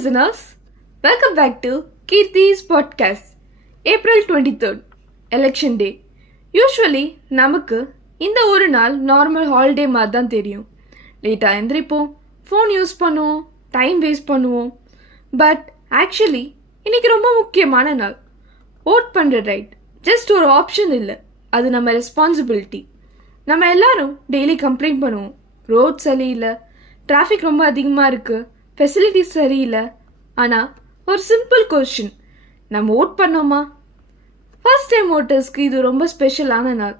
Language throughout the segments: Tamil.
listeners, welcome back to Kirti's podcast. April 23rd, Election Day. Usually, நமக்கு இந்த ஒரு நாள் நார்மல் ஹாலிடே மாதிரி தான் தெரியும். லேட்டாக எழுந்திரிப்போம், ஃபோன் யூஸ் பண்ணுவோம், டைம் வேஸ்ட் பண்ணுவோம். பட் ஆக்சுவலி இன்னைக்கு ரொம்ப முக்கியமான நாள். ஓட் பண்ணுற ரைட் ஜஸ்ட் ஒரு ஆப்ஷன் இல்லை, அது நம்ம ரெஸ்பான்சிபிலிட்டி. நம்ம எல்லாரும் டெய்லி கம்ப்ளைண்ட் பண்ணுவோம், ரோட் சரியில்லை, டிராஃபிக் ரொம்ப அதிகமாக இருக்குது, ஃபெசிலிட்டிஸ் சரியில்லை. ஆனால் ஒரு சிம்பிள் கொஸ்டின், நம்ம ஓட் பண்ணோமா? ஃபர்ஸ்ட் டைம் ஓட்டர்ஸ்க்கு இது ரொம்ப ஸ்பெஷலான நாள்.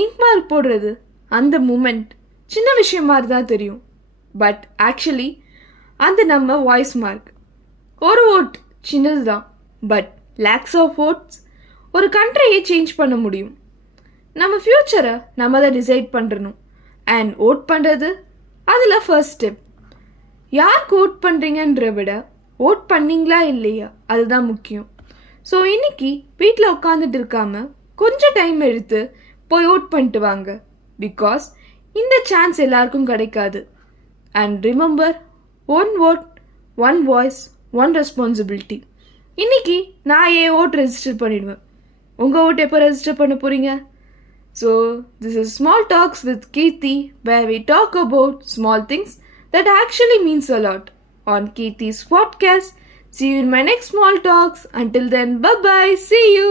இங்க் மார்க் போடுறது அந்த மூமெண்ட் சின்ன விஷயம் மாதிரி தான் தெரியும். பட் ஆக்சுவலி அது நம்ம வாய்ஸ் மார்க். ஒரு ஓட் சின்னது தான், பட் லேக்ஸ் ஆஃப் ஓட்ஸ் ஒரு கண்ட்ரியை சேஞ்ச் பண்ண முடியும். நம்ம ஃப்யூச்சரை நம்ம தான் டிசைட் பண்ணுறணும். அண்ட் ஓட் பண்ணுறது அதில் ஃபர்ஸ்ட் ஸ்டெப். யாருக்கு ஓட் பண்ணுறீங்கன்ற விட ஓட் பண்ணீங்களா இல்லையா அதுதான் முக்கியம். ஸோ இன்னைக்கு வீட்டில் உட்காந்துட்டு இருக்காம கொஞ்சம் டைம் எடுத்து போய் ஓட் பண்ணிட்டு வாங்க. பிகாஸ் இந்த சான்ஸ் எல்லாருக்கும் கிடைக்காது. And remember, one vote, one voice, one responsibility. இன்னைக்கு நான் என் ஓட் ரெஜிஸ்டர் பண்ணிடுவேன். உங்கள் ஓட் எப்போ ரெஜிஸ்டர் பண்ண போகிறீங்க? So this is small talks with Keerthi, where we talk about small things that actually means a lot on Kirti's podcast. See you in my next small talks. Until then, bye bye. See you.